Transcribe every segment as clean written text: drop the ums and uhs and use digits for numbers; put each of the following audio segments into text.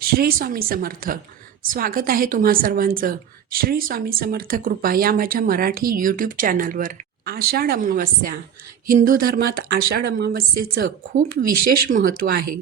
श्री स्वामी समर्थ. स्वागत आहे तुम्हा सर्वांचं श्री स्वामी समर्थ कृपा या माझ्या मराठी यूट्यूब चॅनलवर. आषाढ अमावस्या. हिंदू धर्मात आषाढ अमावस्येचं खूप विशेष महत्त्व आहे.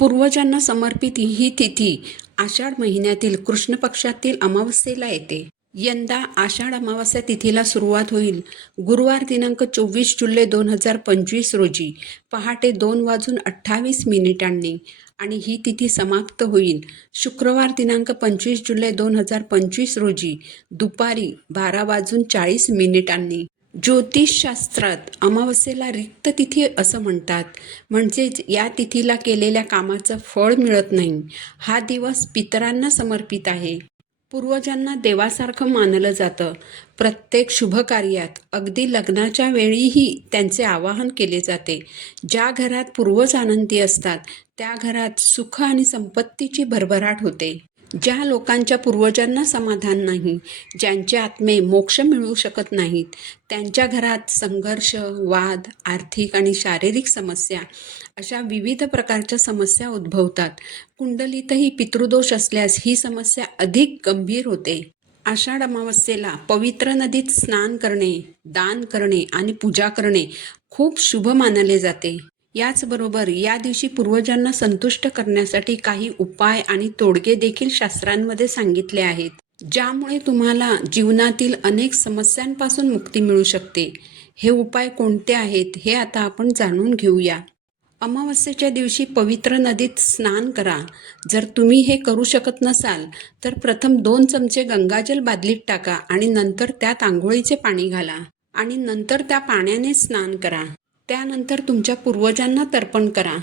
पूर्वजांना समर्पित ही तिथी आषाढ महिन्यातील कृष्ण पक्षातील अमावस्येला येते. यंदा आषाढ अमावस्या तिथीला सुरुवात होईल गुरुवार दिनांक 24 जुलै 2025 रोजी पहाटे 2:28 आणि ही तिथी समाप्त होईल शुक्रवार दिनांक 25 जुलै 2025 रोजी दुपारी 12:40 ज्योतिषशास्त्रात अमावस्येला रिक्त तिथी असं म्हणतात. म्हणजेच या तिथीला केलेल्या कामाचं फळ मिळत नाही. हा दिवस पितरांना समर्पित आहे. पूर्वजांना देवासारखं मानलं जातं. प्रत्येक शुभकार्यात अगदी लग्नाच्या वेळीही त्यांचे आवाहन केले जाते. ज्या घरात पूर्वज आनंदी असतात त्या घरात सुख आणि संपत्तीची भरभराट होते. ज्या लोकांच्या पूर्वजांना समाधान नाही, ज्यांचे आत्मे मोक्ष मिळू शकत नाहीत, त्यांच्या घरात संघर्ष, वाद, आर्थिक आणि शारीरिक समस्या अशा विविध प्रकारच्या समस्या उद्भवतात. कुंडलीतही पितृदोष असल्यास ही समस्या अधिक गंभीर होते. आषाढ अमावस्येला पवित्र नदीत स्नान करणे, दान करणे आणि पूजा करणे खूप शुभ मानले जाते. याचबरोबर या दिवशी पूर्वजांना संतुष्ट करण्यासाठी काही उपाय आणि तोडगे देखील शास्त्रांमध्ये सांगितले आहेत, ज्यामुळे तुम्हाला जीवनातील अनेक समस्यांपासून मुक्ती मिळू शकते. हे उपाय कोणते आहेत हे आता आपण जाणून घेऊया. अमावस्येच्या दिवशी पवित्र नदीत स्नान करा. जर तुम्ही हे करू शकत नसाल तर प्रथम 2 चमचे गंगाजल बादलीत टाका आणि नंतर त्यात आंघोळीचे पाणी घाला आणि नंतर त्या पाण्याने स्नान करा. त्यानंतर तुमच्या पूर्वजांना तर्पण करा.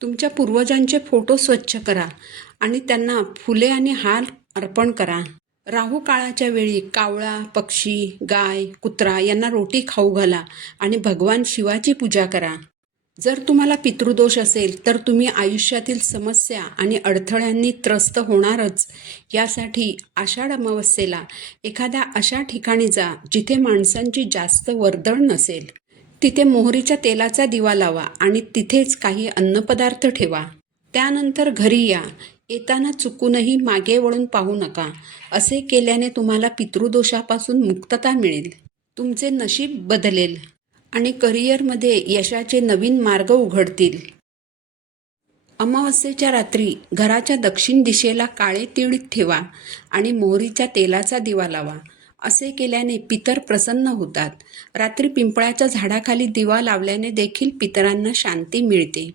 तुमच्या पूर्वजांचे फोटो स्वच्छ करा आणि त्यांना फुले आणि हार अर्पण करा. राहू काळाच्या वेळी कावळा, पक्षी, गाय, कुत्रा यांना रोटी खाऊ घाला आणि भगवान शिवाची पूजा करा. जर तुम्हाला पितृदोष असेल तर तुम्ही आयुष्यातील समस्या आणि अडथळ्यांनी त्रस्त होणारच. यासाठी आषाढ अमावस्येला एखाद्या अशा ठिकाणी जा जिथे माणसांची जास्त वर्दळ नसेल. तिथे मोहरीच्या तेलाचा दिवा लावा आणि तिथेच काही अन्नपदार्थ ठेवा. त्यानंतर घरी या. येताना चुकूनही मागे वळून पाहू नका. असे केल्याने तुम्हाला पितृदोषापासून मुक्तता मिळेल. तुमचे नशीब बदलेल आणि करिअरमध्ये यशाचे नवीन मार्ग उघडतील. अमावस्येच्या रात्री घराच्या दक्षिण दिशेला काळे तीळ ठेवा आणि मोहरीच्या तेलाचा दिवा लावा. असे केल्याने पितर प्रसन्न होतात. रात्री पिंपळाच्या झाडाखाली दिवा लावल्याने देखील पितरांना शांती मिळते.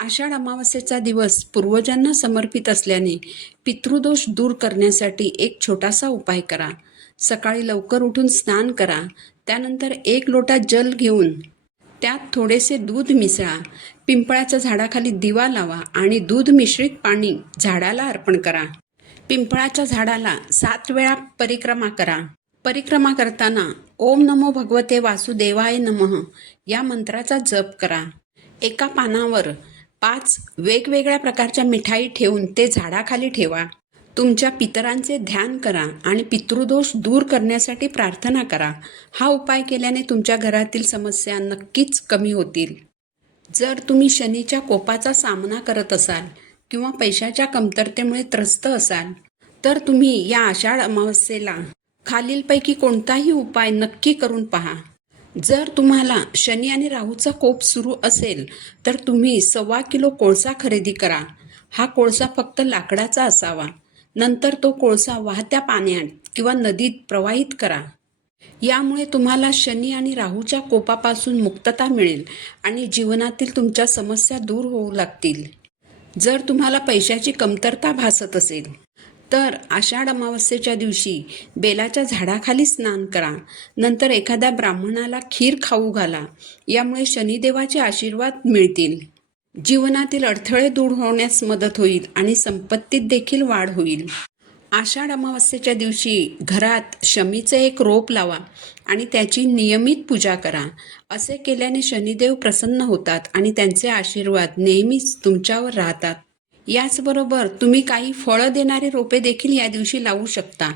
आषाढ अमावस्येचा दिवस पूर्वजांना समर्पित असल्याने पितृदोष दूर करण्यासाठी एक छोटासा उपाय करा. सकाळी लवकर उठून स्नान करा. त्यानंतर 1 लोटा जल घेऊन त्यात थोडेसे दूध मिसळा. पिंपळाच्या झाडाखाली दिवा लावा आणि दूध मिश्रित पाणी झाडाला अर्पण करा. पिंपळाच्या झाडाला 7 वेळा परिक्रमा करा. परिक्रमा करताना ओम नमो भगवते वासुदेवाय नमः या मंत्राचा जप करा. एका पानावर 5 वेगवेगळ्या प्रकारच्या मिठाई ठेवून ते झाडाखाली ठेवा. तुमच्या पितरांचे ध्यान करा आणि पितृदोष दूर करण्यासाठी प्रार्थना करा. हा उपाय केल्याने तुमच्या घरातील समस्या नक्कीच कमी होतील. जर तुम्ही शनीच्या कोपाचा सामना करत असाल किंवा पैशाच्या कमतरतेमुळे त्रस्त असाल तर तुम्ही या आषाढ अमावस्येला खालीलपैकी कोणताही उपाय नक्की करून पहा. जर तुम्हाला शनी आणि राहूचा कोप सुरू असेल तर तुम्ही 1.25 किलो कोळसा खरेदी करा. हा कोळसा फक्त लाकडाचा असावा. नंतर तो कोळसा वाहत्या पाण्यात किंवा नदीत प्रवाहित करा. यामुळे तुम्हाला शनी आणि राहूच्या कोपापासून मुक्तता मिळेल आणि जीवनातील तुमच्या समस्या दूर होऊ लागतील. जर तुम्हाला पैशाची कमतरता भासत असेल तर आषाढ अमावस्येच्या दिवशी बेलाच्या झाडाखाली स्नान करा. नंतर एखाद्या ब्राह्मणाला खीर खाऊ घाला. यामुळे शनिदेवाचे आशीर्वाद मिळतील. जीवनातील अडथळे दूर होण्यास मदत होईल आणि संपत्तीत देखील वाढ होईल. आषाढ अमावस्येच्या दिवशी घरात शमीचे एक रोप लावा आणि त्याची नियमित पूजा करा. असे केल्याने शनिदेव प्रसन्न होतात आणि त्यांचे आशीर्वाद नेहमीच तुमच्यावर राहतात. याचबरोबर तुम्ही काही फळं देणारे रोपे देखील या दिवशी लावू शकता.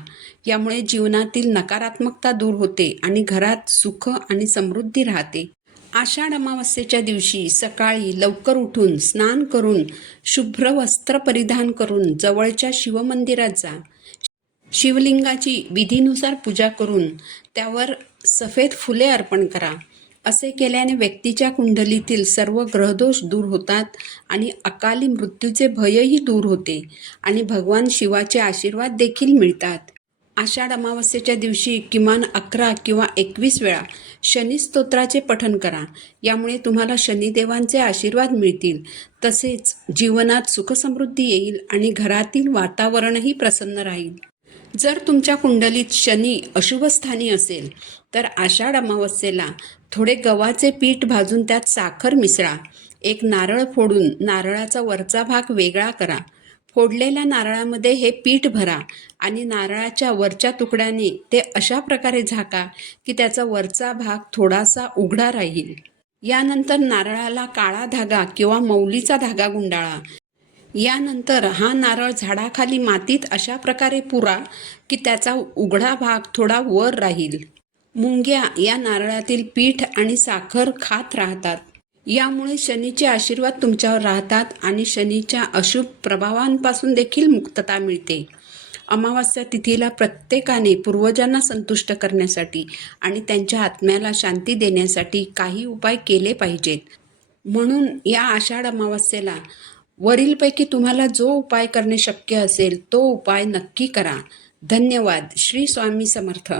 यामुळे जीवनातील नकारात्मकता दूर होते आणि घरात सुख आणि समृद्धी राहते. आषाढ अमावस्येच्या दिवशी सकाळी लवकर उठून स्नान करून शुभ्र वस्त्र परिधान करून जवळच्या शिवमंदिरात जा. शिवलिंगाची विधीनुसार पूजा करून त्यावर सफेद फुले अर्पण करा. असे केल्याने व्यक्तीच्या कुंडलीतील सर्व ग्रहदोष दूर होतात आणि अकाली मृत्यूचे भयही दूर होते आणि भगवान शिवाचे आशीर्वाद देखील मिळतात. आषाढ अमावस्येच्या दिवशी किमान 11 किंवा 21 वेळा शनी स्तोत्राचे पठण करा. यामुळे तुम्हाला शनिदेवांचे आशीर्वाद मिळतील. तसेच जीवनात सुखसमृद्धी येईल आणि घरातील वातावरणही प्रसन्न राहील. जर तुमच्या कुंडलीत शनी अशुभ स्थानी असेल तर आषाढ अमावस्येला थोडे गव्हाचे पीठ भाजून त्यात साखर मिसळा. एक नारळ फोडून नारळाचा वरचा भाग वेगळा करा. फोडलेल्या नारळामध्ये हे पीठ भरा आणि नारळाच्या वरच्या तुकड्याने ते अशा प्रकारे झाका की त्याचा वरचा भाग थोडासा उघडा राहील. यानंतर नारळाला काळा धागा किंवा मौलीचा धागा गुंडाळा. यानंतर हा नारळ झाडाखाली मातीत अशा प्रकारे पुरा की त्याचा उघडा भाग थोडा वर राहील. मुंग्या या नारळातील पीठ आणि साखर खात राहतात. यामुळे शनीचे आशीर्वाद तुमच्यावर राहतात आणि शनीच्या अशुभ प्रभावांपासून देखील मुक्तता मिळते. अमावस्या तिथीला प्रत्येकाने पूर्वजांना संतुष्ट करण्यासाठी आणि त्यांच्या आत्म्याला शांती देण्यासाठी काही उपाय केले पाहिजेत. म्हणून या आषाढ अमावस्येला वरीलपैकी तुम्हाला जो उपाय करणे शक्य असेल तो उपाय नक्की करा. धन्यवाद. श्री स्वामी समर्थ.